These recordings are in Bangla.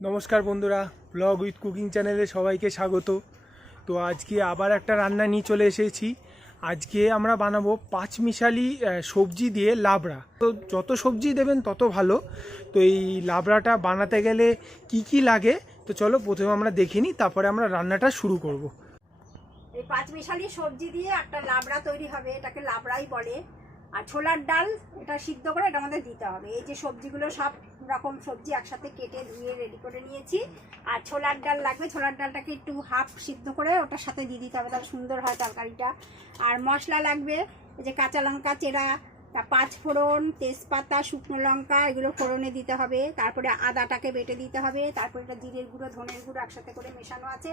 নমস্কার বন্ধুরা, ব্লগ উইথ কুকিং চ্যানেলে সবাইকে স্বাগত। তো আজকে আবার একটা রান্না নিয়ে চলে এসেছি। আজকে আমরা বানাবো পাঁচমিশালি সবজি দিয়ে লাবড়া। তো যত সবজি দেবেন তত ভালো। তো এই লাবড়াটা বানাতে গেলে কি কি লাগে তো চলো প্রথমে আমরা দেখে নিই, তারপরে আমরা রান্নাটা শুরু করব। এই পাঁচমিশালি সবজি দিয়ে একটা লাবড়া তৈরি হবে, এটাকে লাবড়াই বলে। আর ছোলার ডাল এটা সিদ্ধ করে এটা আমাদের দিতে হবে। এই যে সবজিগুলো সব রকম সবজি একসাথে কেটে ধুয়ে রেডি করে নিয়েছি। আর ছোলার ডাল লাগবে, ছোলার ডালটাকে একটু হাফ সিদ্ধ করে ওটার সাথে দিয়ে দিতে হবে, তাহলে সুন্দর হয় তরকারিটা। আর মশলা লাগবে, এই যে কাঁচা লঙ্কা চেরা, পাঁচ ফোড়ন, তেজপাতা, শুকনো লঙ্কা, এগুলো ফোড়নে দিতে হবে। তারপরে আদাটাকে বেটে দিতে হবে। তারপরে এটা জিরের গুঁড়ো, ধনের গুঁড়ো একসাথে করে মেশানো আছে।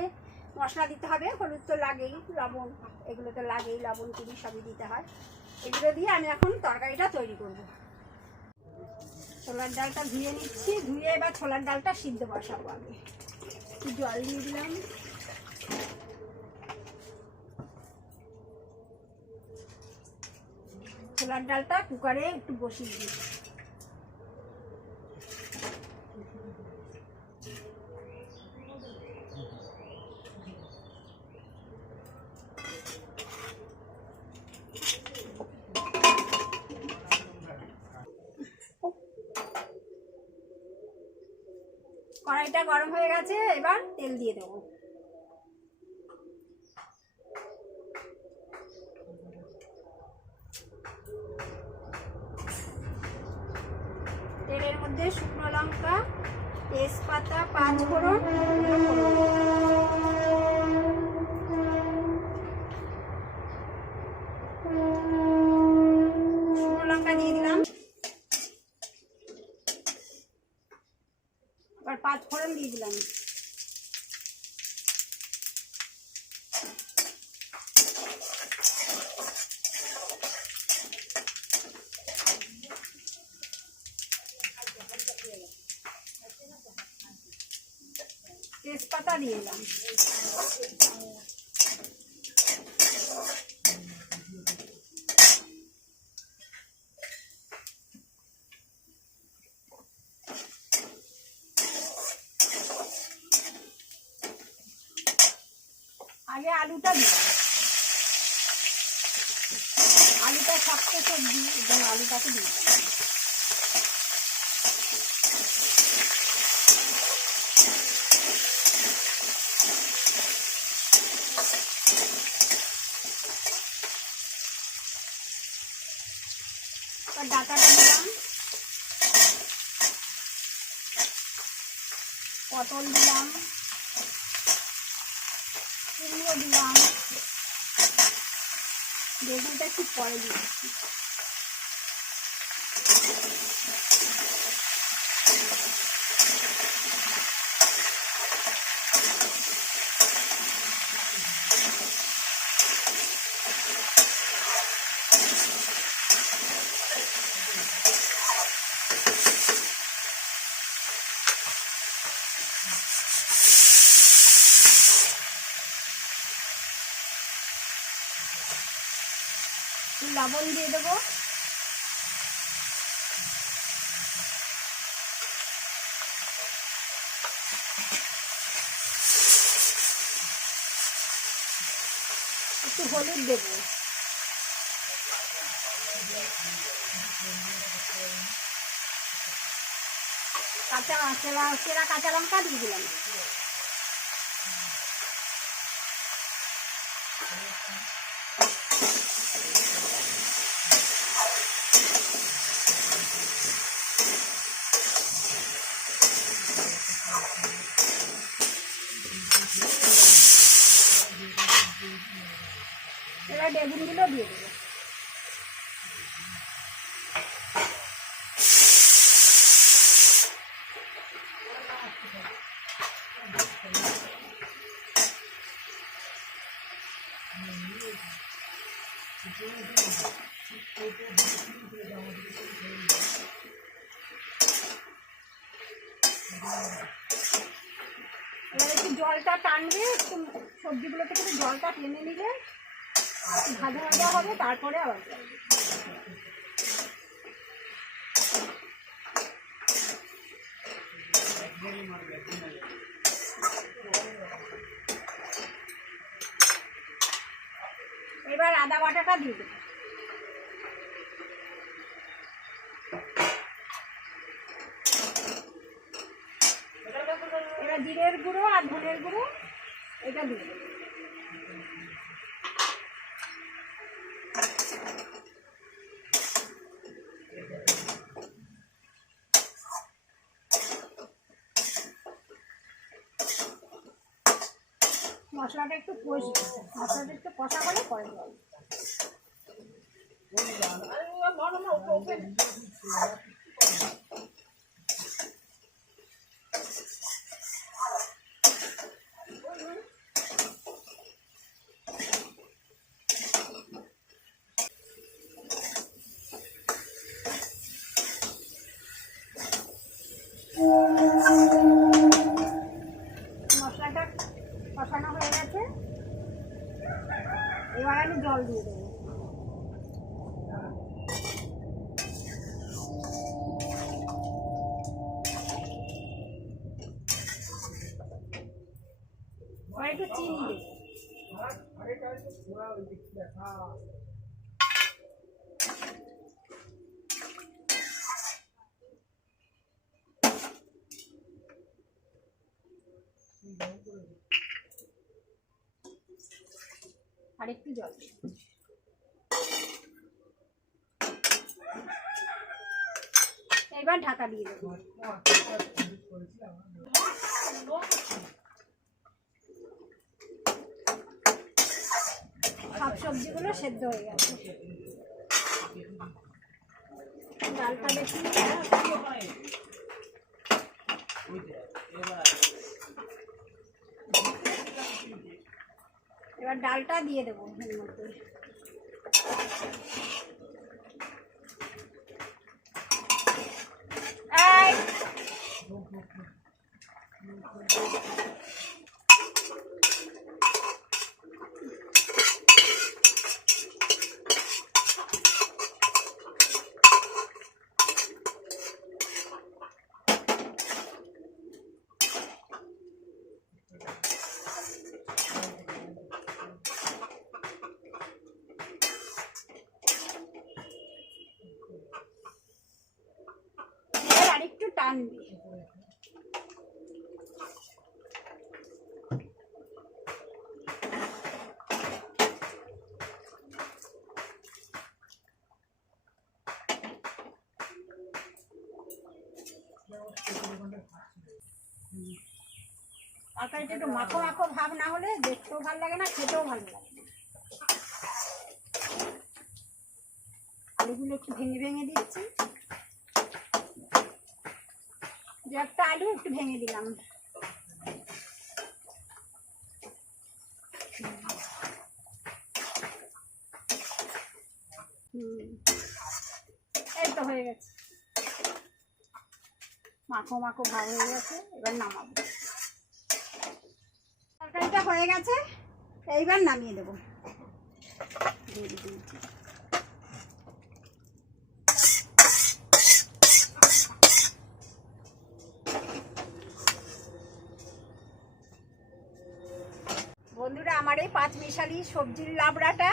মশলা দিতে হবে, হলুদ তো লাগেই, লবণ এগুলো তো লাগেই, লবণ চিনি সবই দিতে হয়। এগুলো দিয়ে আমি এখন তরকারিটা তৈরি করব। ছোলার ডালটা ধুয়ে নিচ্ছি, ধুয়ে এবার ছোলার ডালটা সিদ্ধ বসাবো। আমি একটু জল দিয়ে দিলাম। ছোলার ডালটা কুকারে একটু বসিয়ে দিই। কড়াইটা গরম হয়ে গেছে, এবার তেল দিয়ে দেবো। তেলের মধ্যে শুকনো লঙ্কা, তেজপাতা, পাঁচ ফোড়ন, শুকনো লঙ্কা দিয়ে দিলাম। এবার পাঁচ ফোড়ন দিয়ে দিলাম। তেজপাতা দিয়ে দিলাম। আগে আলুটা দিলাম। আলুটা শক্ত সবজি, এবং আলুটাকে দিলাম। ডাটাটা দিলাম, পটল দিলাম, কুমড়ো দিলাম, বেগুনটা একটু পরে দিচ্ছি। লবণ দিয়ে দেবো। একটু হলুদ দেবো। চেরা কাঁচা লঙ্কা দিয়ে দিলাম। এবার বেগুনগুলো দিয়ে দেবো। এবার একটু জলটা টানবে, একটু সবজিগুলো থেকে একটু জলটা টেনে নিলে ভাজা ভাজা হবে, তারপরে আবার এবার আদা বাটাটা দিয়ে দেবো। এবার জিরের গুঁড়ো আর ধনের গুঁড়ো এটা দিয়ে দেবো। মশলাটা একটু কষবে, মশলাটা একটু কষা করে পরে দেবো। মশলাটা কষানো হয়ে গেছে, এবার আমি জল দিয়ে দেবো। আর একটু চিনি দেবো। আর একটু জল দেবো। এবার ঢাকা দিয়ে দেবো। সব সবজিগুলো সেদ্ধ হয়ে গেছে। ডালটা দেখি, এবার ডালটা দিয়ে দেবো এর মধ্যে। আর একটু টানবি। তরকারিটা একটু মাখো মাখো ভাব না হলে দেখতেও ভালো লাগে না, খেতেও ভালো লাগে না। আলুগুলো একটু ভেঙে ভেঙে দিচ্ছি, দু একটা আলু একটু ভেঙে দিলাম। এই তো হয়ে গেছে, মাখো মাখো ভাব হয়ে গেছে, এবার নামাবো। তরকারিটা হয়ে গেছে, এইবার নামিয়ে দেবো। বন্ধুরা, আমার এই পাঁচমিশালি সবজির লাবড়াটা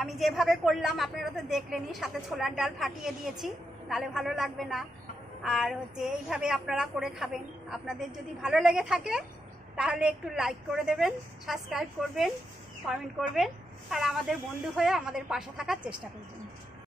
আমি যেভাবে করলাম আপনারা তো দেখলেনই, সাথে ছোলার ডাল ফাটিয়ে দিয়েছি, তাহলে ভালো লাগবে না। আর হচ্ছে এইভাবে আপনারা করে খাবেন। আপনাদের যদি ভালো লেগে থাকে তাহলে একটু লাইক করে দেবেন, সাবস্ক্রাইব করবেন, কমেন্ট করবেন, আর আমাদের বন্ধু হয়ে আমাদের পাশে থাকার চেষ্টা করবেন।